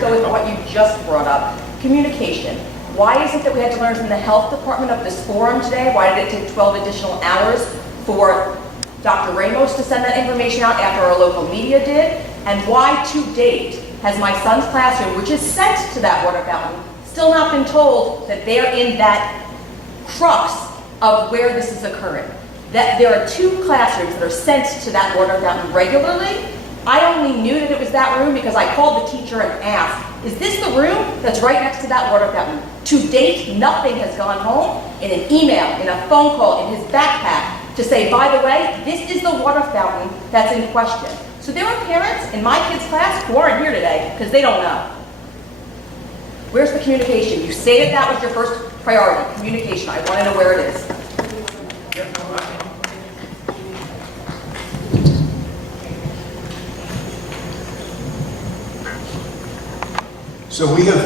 to go with what you just brought up. Communication. Why is it that we had to learn from the health department of this forum today? Why did it take 12 additional hours for Dr. Ramos to send that information out after our local media did? And why to date has my son's classroom, which is sent to that water fountain, still not been told that they're in that crux of where this is occurring? That there are 2 classrooms that are sent to that water fountain regularly. I only knew that it was that room because I called the teacher and asked, is this the room that's right next to that water fountain? To date, nothing has gone home in an email, in a phone call, in his backpack to say, by the way, this is the water fountain that's in question. So there are parents in my kid's class who aren't here today because they don't know. Where's the communication? You say that that was your first priority, communication. I want to know where it is. So we have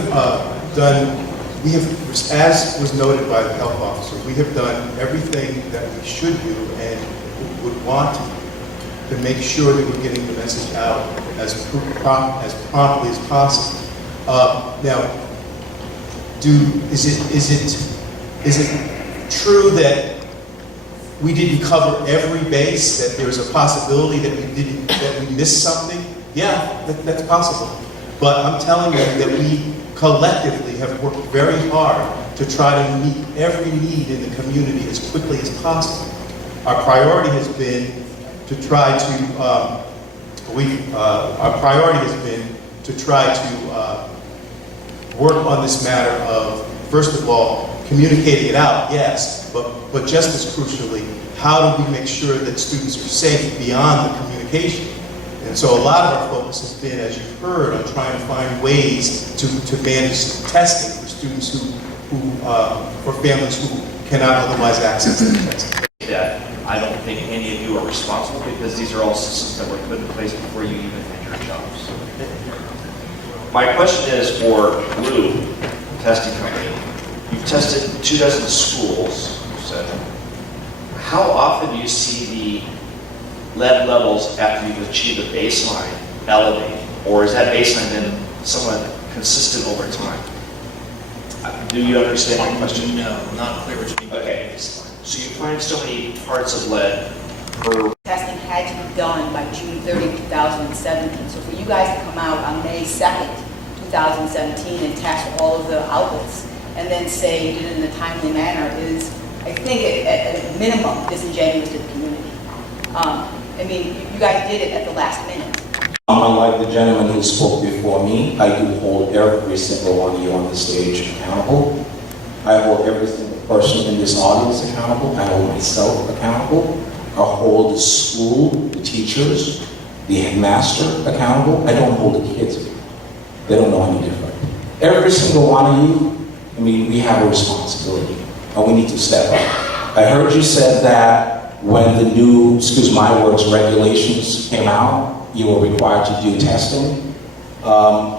as was noted by the health officer, we have done everything that we should do and would want to make sure that we're getting the message out as promptly as possible. Now, is it true that we didn't cover every base? That there's a possibility that we missed something? Yeah, that's possible. But I'm telling you that we collectively have worked very hard to try to meet every need in the community as quickly as possible. Our priority has been to try to work on this matter of, first of all, communicating it out, yes, but just as crucially, how do we make sure that students are safe beyond the communication? And so a lot of our focus has been, as you've heard, on trying to find ways to manage testing for students for families who cannot otherwise access the testing. That I don't think any of you are responsible because these are all systems that were put in place before you even had your jobs. My question is for Blue Testing Company. You've tested 24 schools, you said. How often do you see the lead levels after you've achieved a baseline elevate? Or is that baseline then somewhat consistent over time? Do you understand my question? No, not clear what you mean by baseline. So you find so many parts of lead per... Testing had to be done by June 30, 2017. So for you guys to come out on May 2nd, 2017 and test all of the outlets and then say you did it in a timely manner is, I think, at a minimum, disingenuous to the community. I mean, you guys did it at the last minute. Unlike the gentleman who spoke before me, I do hold every single one of you on the stage accountable. I hold every single person in this audience accountable. I hold myself accountable. I hold the school, the teachers, the headmaster accountable. I don't hold the kids accountable. They don't know any different. Every single one of you, I mean, we have a responsibility, and we need to step up. I heard you said that when the new, excuse my words, regulations came out, you were required to do testing.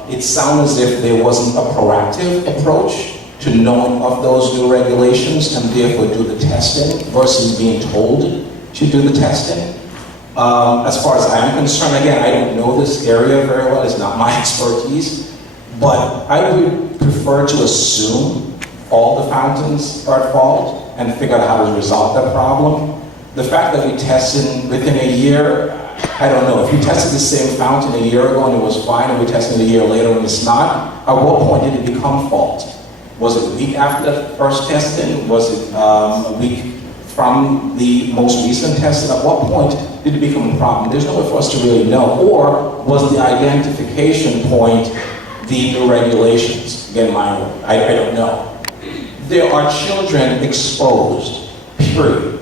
It sounds as if there wasn't a proactive approach to knowing of those new regulations and therefore do the testing versus being told to do the testing. As far as I'm concerned, again, I don't know this area very well, it's not my expertise, but I would prefer to assume all the fountains are at fault and figure out how to resolve that problem. The fact that we tested within a year, I don't know. If you tested the same fountain a year ago and it was fine, and we tested it a year later and it's not, at what point did it become fault? Was it a week after the first testing? Was it a week from the most recent testing? At what point did it become a problem? There's no way for us to really know. Or was the identification point the new regulations? Again, my word, I don't know. There are children exposed, period.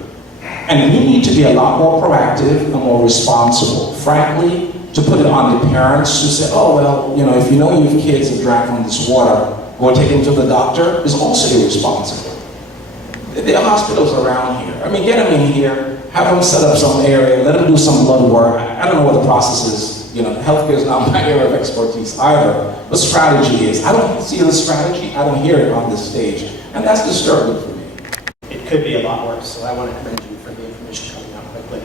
And we need to be a lot more proactive and more responsible. Frankly, to put it on the parents to say, oh, well, you know, if you know you have kids that drank from this water, go take them to the doctor, is also irresponsible. There are hospitals around here. I mean, get them in here, have them set up some area, let them do some blood work. I don't know what the process is. You know, healthcare is not my area of expertise either. But strategy is. I don't see the strategy. I don't hear it on this stage. And that's disturbing for me. It could be a lot worse, so I want to commend you for the information coming out quickly.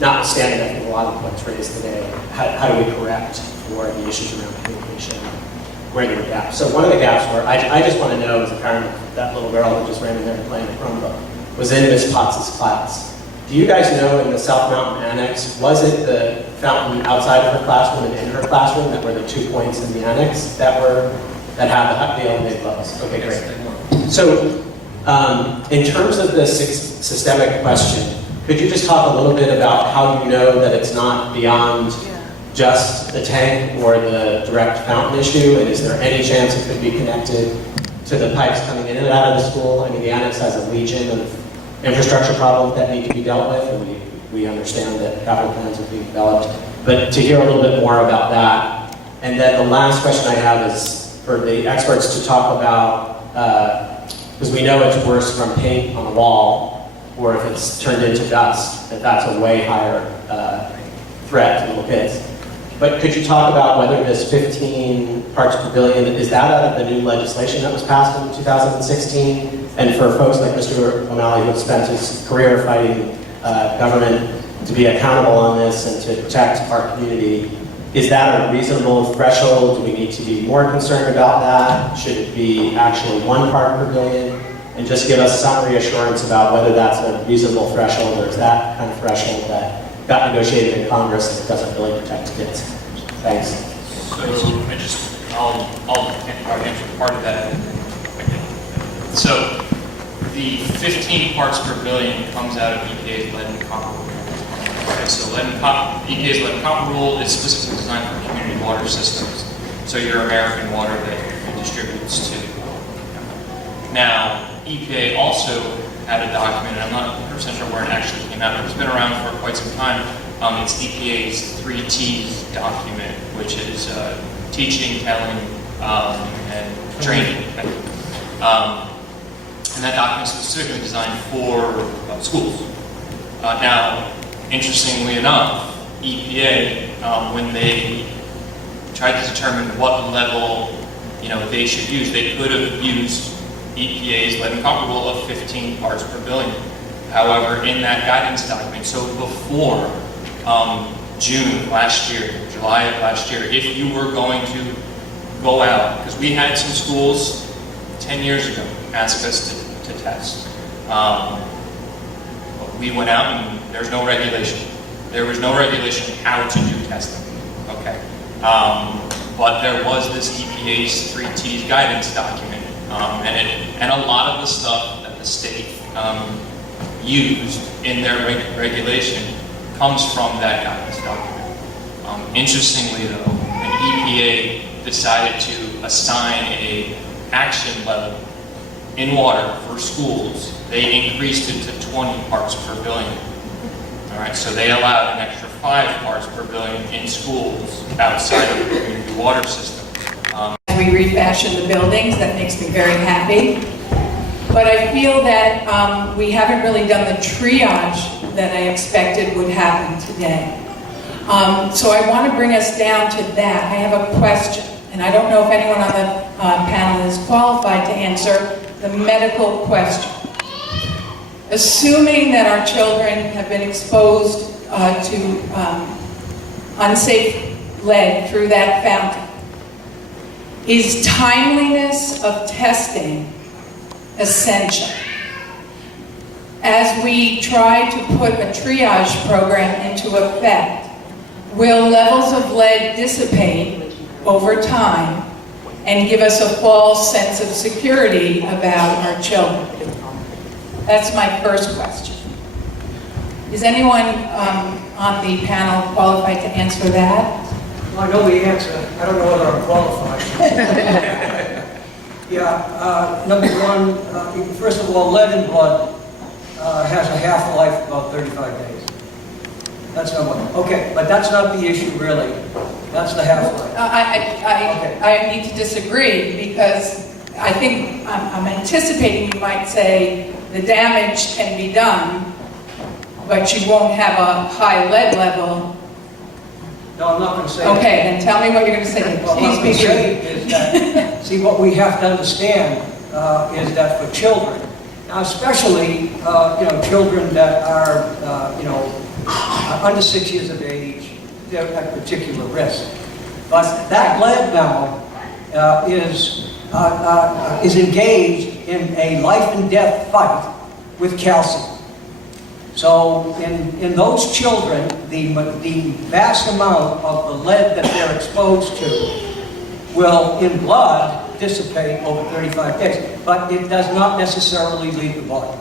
Notwithstanding, I think a lot of the points raised today, how do we correct for the issues around communication? where there were gaps. So one of the gaps were, I just want to know as a parent, that little girl who just ran in there playing the Chromebook was in Miss Potts' class. Do you guys know in the South Mountain Annex, was it the fountain outside of her classroom and in her classroom that were the 2 points in the annex that had the elevated levels? Okay, great. So in terms of the systemic question, could you just talk a little bit about how you know that it's not beyond just the tank or the direct fountain issue, and is there any chance it could be connected to the pipes coming in and out of the school? I mean, the annex has a legion of infrastructure problems that need to be dealt with, and we understand that capital plans are being developed. But to hear a little bit more about that. And then the last question I have is for the experts to talk about, because we know it's worse from paint on the wall, or if it's turned into dust, that's a way higher threat to little kids. But could you talk about whether this 15 parts per billion, is that out of the new legislation that was passed in 2016? And for folks like Mr. O'Malley, who have spent his career fighting government to be accountable on this and to protect our community, is that a reasonable threshold? Do we need to be more concerned about that? Should it be actually 1 part per billion? And just give us some reassurance about whether that's a reasonable threshold, or is that kind of threshold that got negotiated in Congress and it doesn't really protect kids? Thanks. So I'll answer part of that. So the 15 parts per billion comes out of EPA's lead and copper rule. Okay, so EPA's lead and copper rule is specifically designed for community water systems. So your American water that it distributes to. Now, EPA also had a document, and I'm not 100% sure where it actually came out, but it's been around for quite some time. It's EPA's 3 T's document, which is teaching, telling, and training. And that document is specifically designed for schools. Now, interestingly enough, EPA, when they tried to determine what level they should use, they could have used EPA's lead and copper rule of 15 parts per billion. However, in that guidance document, so before June of last year, July of last year, if you were going to go out, because we had some schools 10 years ago ask us to test. We went out and there's no regulation. There was no regulation how to do testing. Okay. But there was this EPA's 3 T's guidance document. And a lot of the stuff that the state used in their regulation comes from that guidance document. Interestingly though, when EPA decided to assign an action level in water for schools, they increased it to 20 parts per billion. All right, so they allowed an extra 5 parts per billion in schools outside of the community water system. We refashion the buildings, that makes me very happy. But I feel that we haven't really done the triage that I expected would happen today. So I want to bring us down to that. I have a question, and I don't know if anyone on the panel is qualified to answer the medical question. Assuming that our children have been exposed to unsafe lead through that fountain, is timeliness of testing essential? As we try to put a triage program into effect, will levels of lead dissipate over time and give us a false sense of security about our children? That's my first question. Is anyone on the panel qualified to answer that? Well, I know the answer. I don't know whether I'm qualified. Yeah, number one, first of all, lead in blood has a half-life of about 35 days. That's number one. Okay, but that's not the issue, really. That's the half-life. I need to disagree, because I think I'm anticipating you might say the damage can be done, but you won't have a high lead level. No, I'm not going to say Okay, then tell me what you're going to say. Well, what I'm going to say is that, see, what we have to understand is that for children, now especially, children that are, under 6 years of age, they're at particular risk. But that lead now is engaged in a life and death fight with calcium. So in those children, the vast amount of the lead that they're exposed to will, in blood, dissipate over 35 days, but it does not necessarily leave the body.